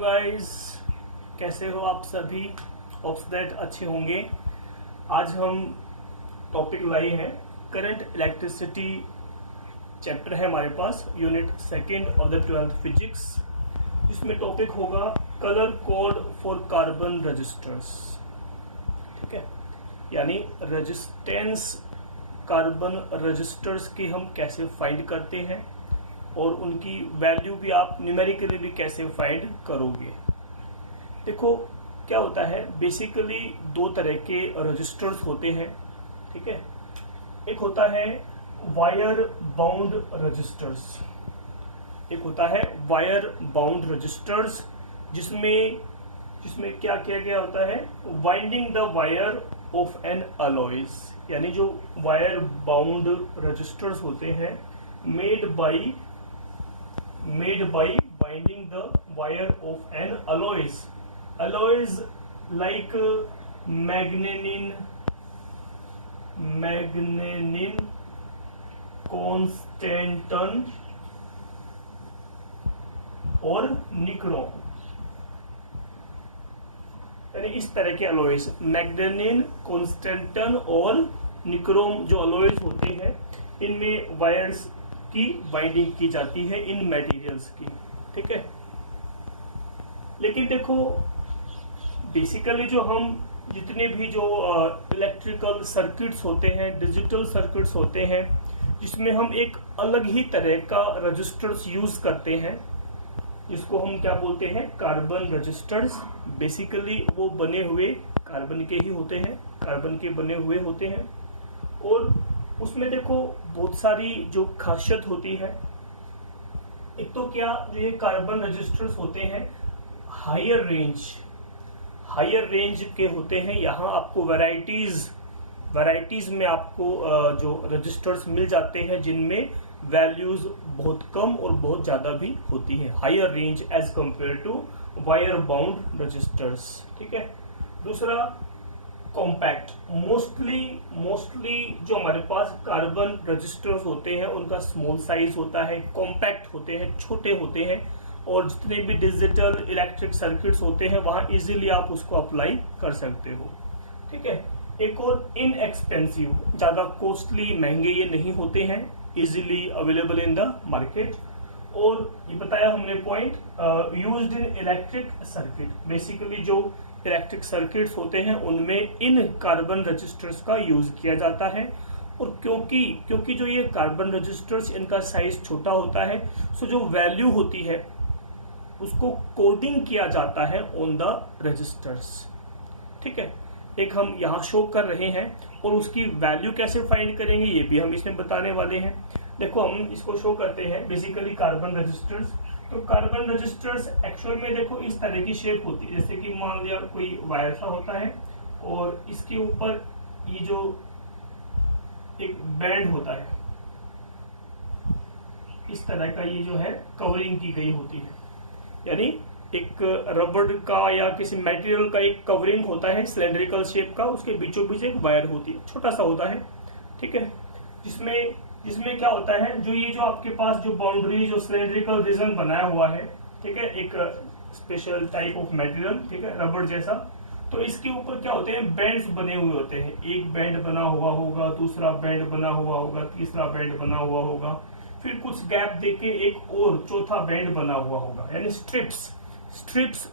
Guys, कैसे हो आप सभी। होप्स दैट अच्छे होंगे। आज हम टॉपिक लाए हैं करंट इलेक्ट्रिसिटी चैप्टर है हमारे पास, unit second of the 12th physics, जिसमें टॉपिक होगा colour code for carbon resistors. ठीक है, यानी रेजिस्टेंस कार्बन रजिस्टर्स की हम कैसे फाइंड करते हैं और उनकी वैल्यू भी आप न्यूमेरिकली भी कैसे फाइंड करोगे। देखो क्या होता है, बेसिकली दो तरह के रजिस्टर्स होते हैं। ठीक है, एक होता है वायर बाउंड रजिस्टर्स, एक होता है वायर बाउंड रजिस्टर्स, जिसमें क्या किया गया होता है, winding the wire of an alloys, यानी जो वायर बाउंड रजिस्टर्स होते हैं made by binding the wire of an alloys like magnenin, constantan और निक्रोम, यानी इस तरह के अलॉयज मैग्नेनिन, कॉन्स्टेंटन और निक्रोम जो अलॉयज होती हैं, इनमें वायर्स की बाइंडिंग की जाती है इन मटेरियल्स की। ठीक है, लेकिन देखो बेसिकली जो हम जितने भी जो इलेक्ट्रिकल सर्किट्स होते हैं, डिजिटल सर्किट्स होते हैं, जिसमें हम एक अलग ही तरह का रजिस्टर्स यूज करते हैं, जिसको हम क्या बोलते हैं, कार्बन रजिस्टर्स। बेसिकली वो बने हुए कार्बन के ही होते हैं, कार्बन के बने हुए होते हैं, और उसमें देखो बहुत सारी जो खासियत होती है। एक तो क्या, जो ये कार्बन रजिस्टर्स होते हैं हायर रेंज के होते हैं। यहाँ आपको वैरायटीज में आपको जो रजिस्टर्स मिल जाते हैं, जिनमें वैल्यूज बहुत कम और बहुत ज्यादा भी होती है, higher range as compare to wire bound resistors. ठीक है, दूसरा कॉम्पैक्ट, मोस्टली जो हमारे पास कार्बन रजिस्टर्स होते हैं उनका स्मॉल साइज होता है, कॉम्पैक्ट होते हैं, छोटे होते हैं, और जितने भी डिजिटल इलेक्ट्रिक सर्किट्स होते हैं वहां इजीली आप उसको अप्लाई कर सकते हो। ठीक है, एक और इनएक्सपेंसिव, ज्यादा कॉस्टली, महंगे ये नहीं होते हैं, easily available in the market. और ये बताया हमने point, used in electric circuit, basically जो इलेक्ट्रिक सर्किट्स होते हैं उनमें इन कार्बन रजिस्टर्स का यूज किया जाता है। और क्योंकि जो ये कार्बन रजिस्टर्स, इनका साइज छोटा होता है, सो जो वैल्यू होती है उसको कोडिंग किया जाता है ऑन द रजिस्टर्स। ठीक है, एक हम यहाँ शो कर रहे हैं, और उसकी वैल्यू कैसे फाइंड करेंगे ये भी हम इसमें बताने वाले हैं। देखो हम इसको शो करते हैं, बेसिकली कार्बन रजिस्टर्स। तो कार्बन रजिस्टर्स एक्चुअल में देखो इस तरह की शेप होती है, जैसे कि मान लिया कोई वायर सा होता है और इसके ऊपर ये जो एक बैंड होता है, इस तरह का ये जो है कवरिंग की गई होती है, यानी एक रबड़ का या किसी मटेरियल का एक कवरिंग होता है सिलेंड्रिकल शेप का, उसके बीचों बीच एक वायर होती है, छोटा सा होता है। ठीक है, जिसमें क्या होता है, जो ये जो आपके पास जो बाउंड्री, जो सिलेंड्रिकल रीजन बनाया हुआ है, ठीक है, एक स्पेशल टाइप ऑफ मटेरियल, ठीक है, रबड़ जैसा, तो इसके ऊपर क्या होते हैं, बैंड्स बने हुए होते हैं। एक बैंड बना हुआ होगा, दूसरा बैंड बना हुआ होगा, तीसरा बैंड बना हुआ होगा, फिर कुछ गैप देके एक और चौथा बैंड बना हुआ होगा, यानी स्ट्रिप्स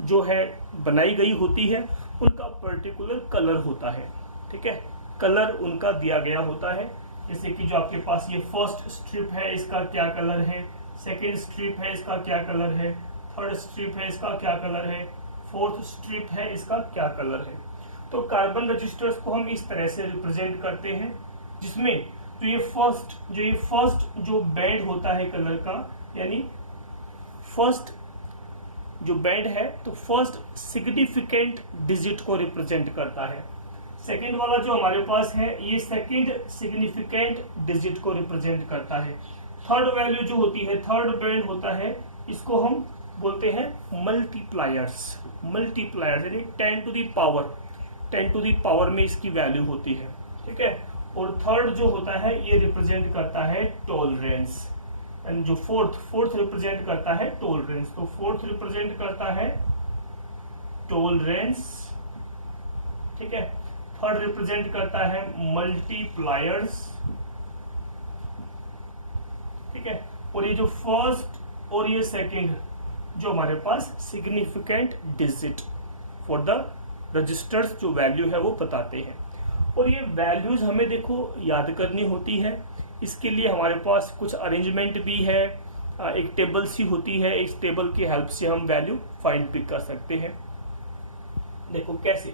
जो है बनाई गई होती है, उनका पर्टिकुलर कलर होता है। ठीक है, कलर उनका दिया गया होता है, जैसे कि जो आपके पास ये फर्स्ट स्ट्रिप है, इसका क्या कलर है, सेकेंड स्ट्रिप है, इसका क्या कलर है, थर्ड स्ट्रिप है, इसका क्या कलर है, फोर्थ स्ट्रिप है, इसका क्या कलर है। तो कार्बन रजिस्टर्स को हम इस तरह से रिप्रेजेंट करते हैं, जिसमें तो ये फर्स्ट जो बैंड होता है कलर का, यानी फर्स्ट जो बैंड है, तो फर्स्ट सिग्निफिकेंट डिजिट को रिप्रेजेंट करता है। सेकेंड वाला जो हमारे पास है, ये सेकेंड सिग्निफिकेंट डिजिट को रिप्रेजेंट करता है। थर्ड वैल्यू जो होती है, थर्ड बैंड होता है, इसको हम बोलते हैं मल्टीप्लायर्स, यानी 10 टू दी पावर में इसकी वैल्यू होती है। ठीक है, और थर्ड जो होता है ये रिप्रेजेंट करता है टॉलरेंस, एंड जो फोर्थ रिप्रेजेंट करता है टॉलरेंस, तो फोर्थ रिप्रेजेंट करता है टॉलरेंस, ठीक है। थर्ड रिप्रेजेंट करता है मल्टीप्लायर्स, ठीक है। और ये जो फर्स्ट और ये सेकंड जो हमारे पास significant digit for the resistors जो वैल्यू है वो बताते हैं। और ये वैल्यूज हमें देखो याद करनी होती है, इसके लिए हमारे पास कुछ अरेंजमेंट भी है, एक टेबल सी होती है, इस टेबल की हेल्प से हम वैल्यू फाइंड पिक कर सकते हैं। देखो कैसे,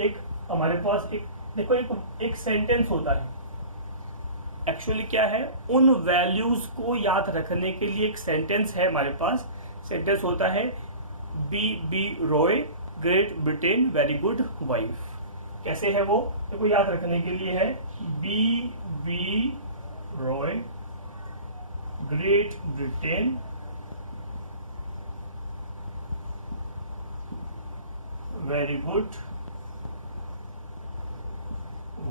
एक हमारे पास देखो एक सेंटेंस होता है, एक्चुअली क्या है, उन वैल्यूज को याद रखने के लिए एक सेंटेंस है हमारे पास। सेंटेंस होता है B Roy Great Britain very good wife. कैसे है वो, देखो याद रखने के लिए है B Roy Great Britain very good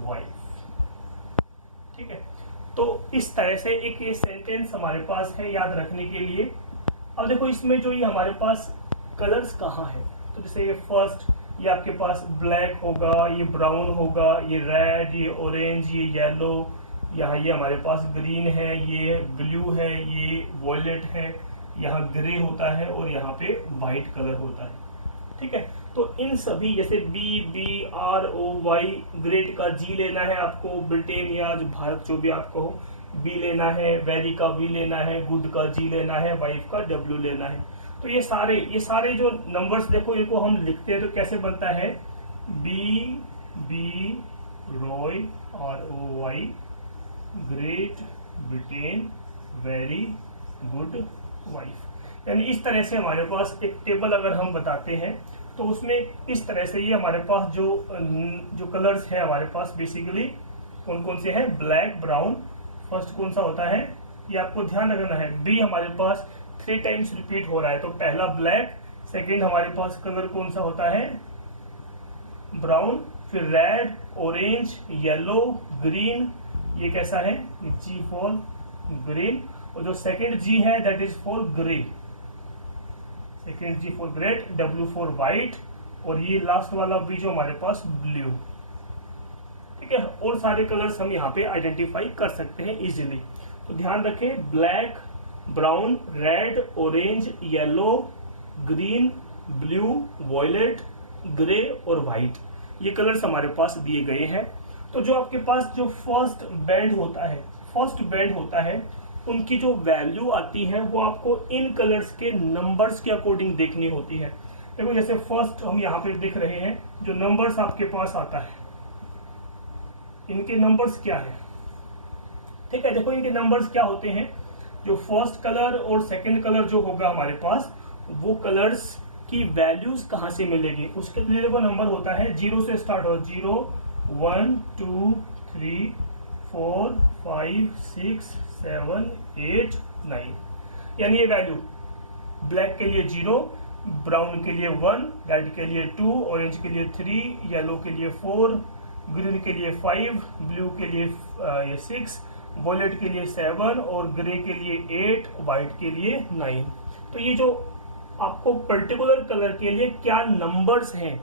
wife, ठीक है। तो इस तरह से एक ये सेंटेंस हमारे पास है याद रखने के लिए। अब देखो इसमें जो ये हमारे पास कलर्स कहाँ है, तो जैसे ये फर्स्ट ये आपके पास ब्लैक होगा, ये ब्राउन होगा, ये रेड, ये ऑरेंज, ये येलो, यहाँ ये हमारे पास ग्रीन है, ये ब्लू है, ये वॉयलेट है, यहाँ ग्रे होता है और यहाँ पे व्हाइट कलर होता है, ठीक है। तो इन सभी जैसे BROY, ग्रेट का G लेना है आपको, ब्रिटेन या भारत जो भी आपको हो B लेना है, वेरी का V लेना है, गुड का G लेना है, वाइफ का W लेना है। तो ये सारे जो नंबर्स देखो इनको हम लिखते हैं तो कैसे बनता है, B Roy ROY Great Britain very good wife. यानी इस तरह से हमारे पास एक टेबल अगर हम बताते हैं तो उसमें इस तरह से ये हमारे पास जो कलर्स है हमारे पास बेसिकली कौन कौन से हैं, ब्लैक, ब्राउन, फर्स्ट कौन सा होता है ये आपको ध्यान रखना है। बी हमारे पास 3 टाइम्स रिपीट हो रहा है, तो पहला ब्लैक, सेकंड हमारे पास कलर कौन सा होता है, ब्राउन, फिर रेड, ऑरेंज, येलो, ग्रीन, ये कैसा है, G फॉर ग्रीन, और जो सेकंड G है that is for grey, second G for great, W for white, और ये लास्ट वाला भी जो हमारे पास ब्लू, ठीक है। और सारे कलर्स हम यहाँ पे आइडेंटिफाई कर सकते हैं इजीली। तो ध्यान रखें, black, brown, red, orange, yellow, green, blue, violet, grey और व्हाइट, ये कलर्स हमारे पास दिए गए हैं। तो जो आपके पास जो फर्स्ट बैंड होता है उनकी जो वैल्यू आती है वो आपको इन कलर्स के नंबर्स के अकॉर्डिंग देखनी होती है। देखो जैसे फर्स्ट हम यहाँ पे देख रहे हैं, जो नंबर्स आपके पास आता है इनके नंबर्स क्या है, ठीक है। देखो इनके नंबर्स क्या होते हैं, जो फर्स्ट कलर और सेकंड कलर जो होगा हमारे पास वो कलर्स की वैल्यूज कहाँ से मिलेगी, उसके लिए देखो नंबर होता है 0 से स्टार्ट हो, 0 1 2 3 4 5 6 7 8 9, यानी ये वैल्यू ब्लैक के लिए 0, ब्राउन के लिए 1, रेड के लिए 2, ऑरेंज के लिए 3, येलो के लिए 4, ग्रीन के लिए 5, ब्लू के लिए 6, वॉयलेट के लिए 7 और ग्रे के लिए 8, व्हाइट के लिए 9। तो ये जो आपको पर्टिकुलर कलर के लिए क्या नंबर्स हैं,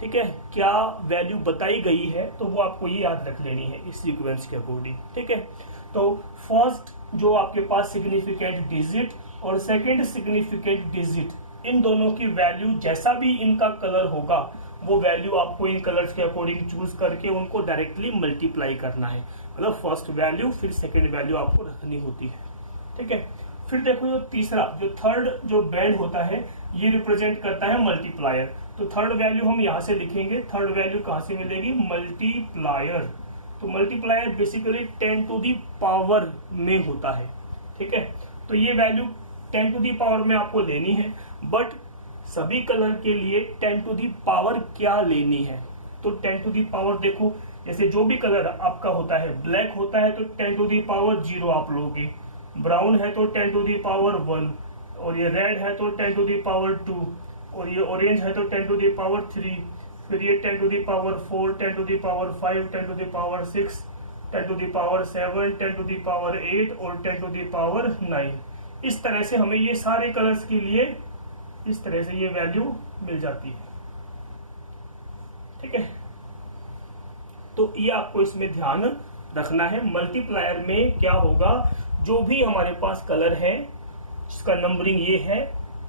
ठीक है, क्या वैल्यू बताई गई है, तो वो आपको ये याद रख लेनी है इस सीक्वेंस के अकॉर्डिंग, ठीक है। तो फर्स्ट जो आपके पास सिग्निफिकेंट डिजिट और सेकंड सिग्निफिकेंट डिजिट, इन दोनों की वैल्यू जैसा भी इनका कलर होगा वो वैल्यू आपको इन कलर्स के अकॉर्डिंग चूज करके उनको डायरेक्टली मल्टीप्लाई करना है, मतलब फर्स्ट वैल्यू फिर सेकंड वैल्यू आपको रखनी होती है, ठीक है। फिर देखो जो तीसरा जो थर्ड जो बैंड होता है ये रिप्रेजेंट करता है मल्टीप्लायर। तो थर्ड वैल्यू हम यहाँ से लिखेंगे, थर्ड वैल्यू कहाँ से मिलेगी, मल्टीप्लायर। तो multiplier basically 10 to the power में होता है, ठीक है। तो ये वैल्यू 10 टू दी पावर में आपको लेनी है, बट सभी कलर के लिए 10 टू दी पावर क्या लेनी है, तो 10 टू दी पावर देखो जैसे जो भी कलर आपका होता है, ब्लैक होता है तो 10 टू दी पावर 0 आप लोगे, ब्राउन है तो 10 टू दी पावर 1, और ये रेड है तो 10 टू दी पावर 2, और ये ऑरेंज है तो 10 टू दी पावर 3, फिर ये 10 to the power 4, 10 to the power 5, 10 to the power 6, 10 to the power 7, 10 to the power 8 और 10 टू द पावर 9। इस तरह से हमें ये सारे कलर्स के लिए इस तरह से ये वैल्यू मिल जाती है। ठीक है, तो ये आपको इसमें ध्यान रखना है। मल्टीप्लायर में क्या होगा, जो भी हमारे पास कलर है जिसका नंबरिंग ये है,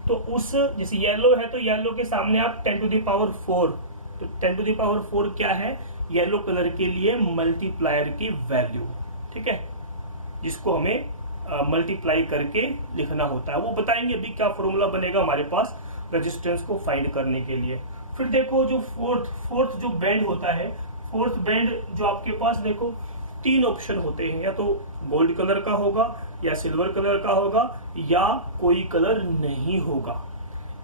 तो उस जैसे येलो है तो येलो के सामने आप 10 टू द पावर 4, तो 10 टू द पावर 4 क्या है, येलो कलर के लिए मल्टीप्लायर की वैल्यू। ठीक है, जिसको हमें मल्टीप्लाई करके लिखना होता है। वो बताएंगे अभी क्या फॉर्मूला बनेगा हमारे पास रेजिस्टेंस को फाइंड करने के लिए। फिर देखो जो फोर्थ जो बैंड होता है, फोर्थ बैंड जो आपके पास देखो 3 ऑप्शन होते हैं, या तो गोल्ड कलर का होगा, या सिल्वर कलर का होगा, या कोई कलर नहीं होगा।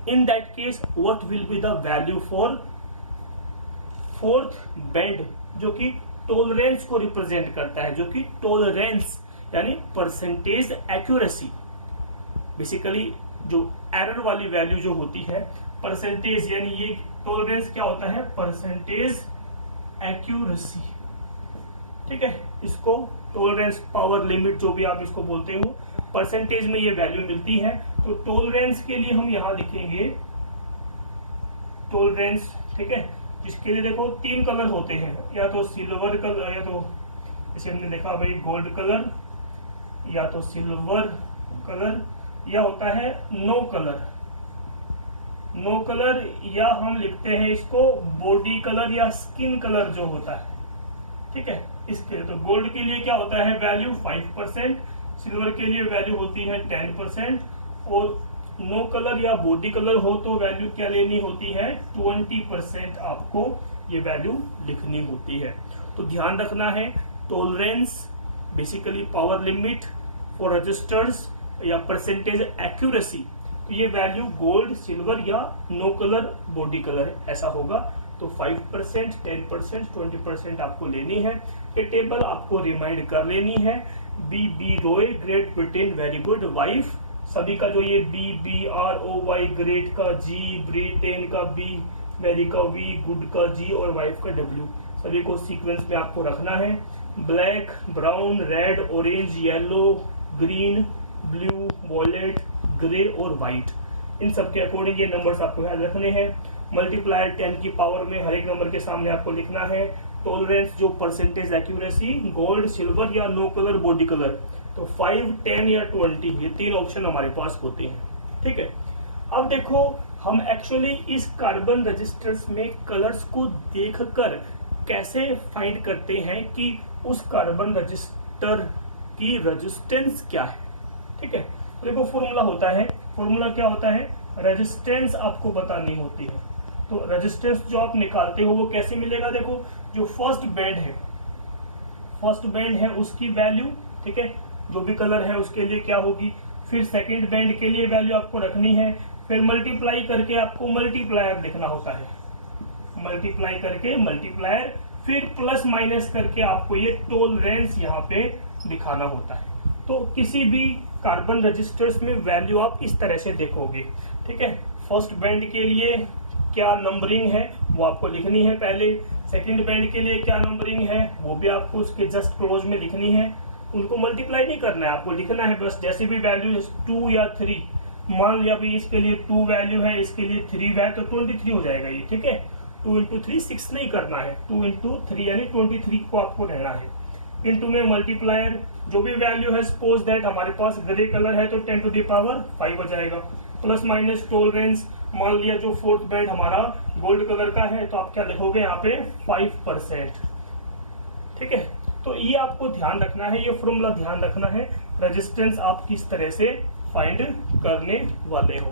In that case what will be the value for fourth band, जो कि टॉलरेंस को रिप्रेजेंट करता है, जो कि टॉलरेंस यानी परसेंटेज एक्यूरेसी। बेसिकली जो एरर वाली वैल्यू जो होती है परसेंटेज, यानी ये टॉलरेंस क्या होता है, परसेंटेज एक्यूरेसी। ठीक है, इसको टॉलरेंस पावर लिमिट जो भी आप इसको बोलते हो, परसेंटेज में ये वैल्यू मिलती है। तो टॉलरेंस के लिए हम यहां लिखेंगे टॉलरेंस। ठीक है, जिसके लिए देखो 3 कलर होते हैं, या तो सिल्वर कलर, या तो जैसे हमने देखा भाई गोल्ड कलर, या तो सिल्वर कलर, या होता है नो कलर। नो कलर, या हम लिखते हैं इसको बॉडी कलर या स्किन कलर जो होता है। ठीक है, इसके तो गोल्ड के लिए क्या होता है वैल्यू 5%, सिल्वर के लिए वैल्यू होती है 10%, और नो कलर या बॉडी कलर हो तो वैल्यू क्या लेनी होती है 20% आपको ये वैल्यू लिखनी होती है। तो ध्यान रखना है, tolerance basically power limit for resistors या परसेंटेज एक्यूरेसी, ये वैल्यू गोल्ड, सिल्वर या नो कलर, बॉडी कलर ऐसा होगा। तो 5%, 10%, 20% आपको लेनी है। ये टेबल आपको रिमाइंड कर लेनी है। B Roy Great Britain very good, wife सभी का जो ये BROY ग्रेट का G, ब्रिटेन का B, वेरी का V, गुड का G और वाइफ का W, सभी को सीक्वेंस में आपको रखना है। Black, brown, red, orange, yellow, green, blue, violet, grey और व्हाइट, इन सब के अकॉर्डिंग ये नंबर्स आपको याद रखने हैं। मल्टीप्लायर 10 की पावर में हर एक नंबर के सामने आपको लिखना है। टॉलरेंस जो परसेंटेज एक्यूरेसी, गोल्ड, सिल्वर या नो कलर, बॉडी कलर, तो 5, 10 या 20, ये 3 ऑप्शन हमारे पास होते हैं। ठीक है, अब देखो हम एक्चुअली इस कार्बन रजिस्टर्स में कलर्स को देखकर कैसे फाइंड करते हैं कि उस कार्बन रजिस्टर की रेजिस्टेंस क्या है। ठीक है, देखो फॉर्मूला होता है, फॉर्मूला क्या होता है, रेजिस्टेंस आपको बतानी होती है। तो रेजिस्टेंस जो आप निकालते हो वो कैसे मिलेगा, देखो जो फर्स्ट बैंड है उसकी वैल्यू, ठीक है, जो भी कलर है उसके लिए क्या होगी, फिर सेकंड बैंड के लिए वैल्यू आपको रखनी है, फिर मल्टीप्लाई करके आपको मल्टीप्लायर लिखना होता है, मल्टीप्लाई करके मल्टीप्लायर, फिर प्लस माइनस करके आपको ये टॉलरेंस यहाँ पे दिखाना होता है। तो किसी भी कार्बन रजिस्टर्स में वैल्यू आप इस तरह से देखोगे। ठीक है, फर्स्ट बैंड के लिए क्या नंबरिंग है वो आपको लिखनी है पहले, सेकंड बैंड के लिए क्या नंबरिंग है वो भी आपको उसके जस्ट क्लोज में लिखनी है। उनको मल्टीप्लाई नहीं करना है, आपको लिखना है बस, जैसे भी वैल्यू 2 या 3, मान लिया भी इसके लिए 2 वैल्यू है, इसके लिए 3 वैल्यू, तो 23 हो जाएगा ये। ठीक है, 2 इंटू 3 6 नहीं करना है, 2 इंटू 3 यानी 23 को आपको रहना है। इंटू में मल्टीप्लायर, जो भी वैल्यू है, सपोज दैट हमारे पास ग्रे कलर है तो 10 टू द पावर 5 हो जाएगा, प्लस माइनस टॉलरेंस, मान लिया जो फोर्थ बैंड हमारा गोल्ड कलर का है तो आप क्या लिखोगे यहाँ पे 5%। ठीक है, तो ये आपको ध्यान रखना है, ये फॉर्मूला ध्यान रखना है, रेजिस्टेंस आप किस तरह से फाइंड करने वाले हो।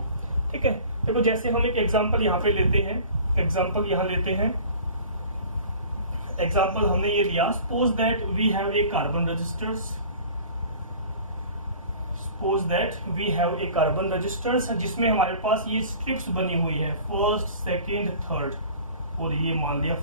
ठीक है, देखो जैसे हम एक एग्जांपल यहाँ पे लेते हैं, एग्जांपल यहाँ लेते हैं, एग्जांपल हमने ये लिया, suppose that we have a carbon resistors, suppose that we have a carbon resistors जिसमें हमारे पास ये स्ट्रिप्स बनी हुई है, फर्स्ट, सेकंड, थर्ड, और ये मान लिया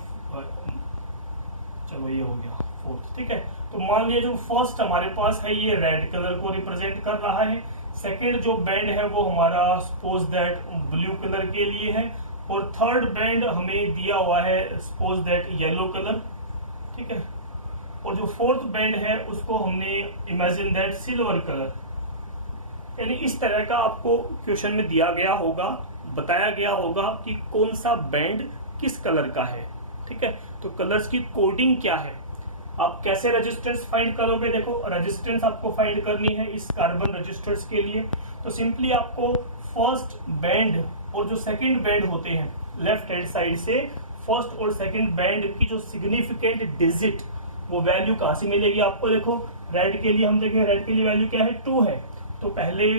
चलो ये हो गया फोर्थ। ठीक है, तो मान लिया जो फर्स्ट हमारे पास है ये रेड कलर को रिप्रेजेंट कर रहा है, सेकंड जो बैंड है वो हमारा सपोज दैट ब्लू कलर के लिए है, और थर्ड बैंड हमें दिया हुआ है सपोज दैट येलो कलर। ठीक है, और जो फोर्थ बैंड है उसको हमने इमेजिन दैट सिल्वर कलर। यानी इस तरह का आपको क्वेश्चन में दिया गया होगा, बताया गया होगा कि कौन सा बैंड किस कलर का है। ठीक है, तो कलर्स की कोडिंग क्या है, आप कैसे रेजिस्टेंस फाइंड करोगे। देखो रेजिस्टेंस आपको फाइंड करनी है इस कार्बन रजिस्टर्स के लिए, तो सिंपली आपको फर्स्ट बैंड और जो सेकंड बैंड होते हैं लेफ्ट हैंड साइड से, फर्स्ट और सेकंड बैंड की जो सिग्निफिकेंट डिजिट वो वैल्यू कहां से मिलेगी आपको। देखो रेड के लिए हम देखें, रेड के लिए वैल्यू क्या है 2 है, तो पहले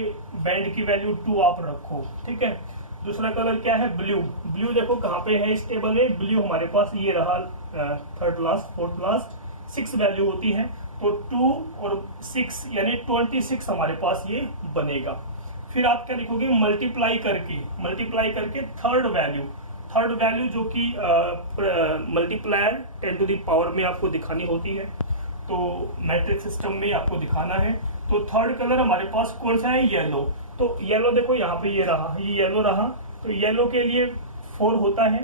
बैंड की वैल्यू 2 आप रखो। ठीक है, दूसरा कलर क्या है ब्लू। ब्लू देखो कहां पे है इस टेबल में, ब्लू हमारे पास ये रहा third last fourth last 6 value होती है, तो 2 और 6 यानी 26 हमारे पास ये बनेगा। फिर आप क्या लिखोगे मल्टीप्लाई करके थर्ड वैल्यू जो कि मल्टीप्लायर 10 टू द पावर में आपको दिखानी होती है, तो मैट्रिक्स सिस्टम में आपको दिखाना है। तो थर्ड कलर हमारे पास कौन सा है येलो, तो येलो देखो यहाँ पे ये रहा, ये येलो रहा, तो येलो के लिए 4 होता है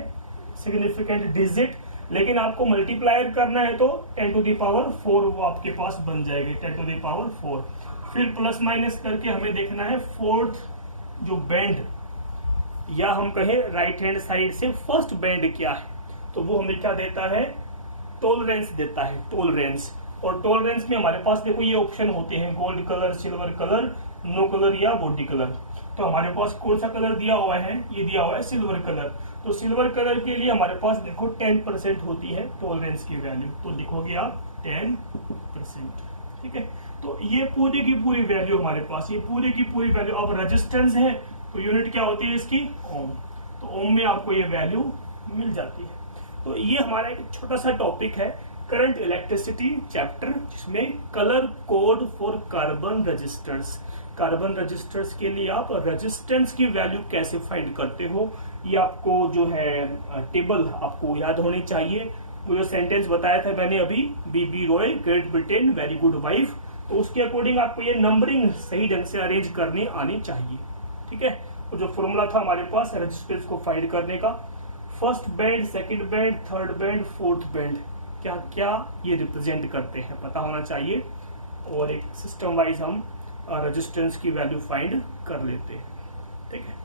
सिग्निफिकेंट डिजिट, लेकिन आपको मल्टीप्लायर करना है तो 10 टू द पावर 4 वो आपके पास बन जाएगी 10 टू द पावर 4। फिर प्लस माइनस करके हमें देखना है फोर्थ जो बैंड, या हम कहें राइट हैंड साइड से फर्स्ट बैंड क्या है, तो वो हमें क्या देता है टॉलरेंस देता है, टॉलरेंस। और टॉलरेंस में हमारे पास देखो ये ऑप्शन होते हैं gold colour, silver colour, no colour या बॉडी कलर। तो हमारे पास कौन सा कलर दिया हुआ है, ये दिया हुआ है सिल्वर कलर। तो सिल्वर कलर के लिए हमारे पास देखो 10% होती है टॉलरेंस की वैल्यू, तो लिखोगे आप 10%। ठीक है, तो ये पूरी की पूरी वैल्यू हमारे पास, ये पूरी की पूरी वैल्यू। अब रेजिस्टेंस है तो यूनिट क्या होती है इसकी ओम, तो ओम में आपको ये वैल्यू मिल जाती है। तो ये हमारा एक छोटा सा टॉपिक है करंट इलेक्ट्रिसिटी चैप्टर, जिसमें colour code for carbon resistors. Carbon resistors के लिए आप रेजिस्टेंस की वैल्यू कैसे फाइंड करते हो, ये आपको जो है टेबल आपको याद होनी चाहिए। वो जो सेंटेंस बताया था मैंने अभी, BB Roy Great Britain very good wife, तो उसके अकॉर्डिंग आपको ये नंबरिंग सही ढंग से अरेंज करनी आनी चाहिए। ठीक है, तो जो फॉर्मूला था हमारे पास रेजिस्टेंस को फाइंड करने का, first band, second band, third band, fourth band क्या क्या ये रिप्रेजेंट करते हैं पता होना चाहिए, और एक सिस्टम वाइज हम रेजिस्टेंस की वैल्यू फाइंड कर लेते हैं। ठीक है।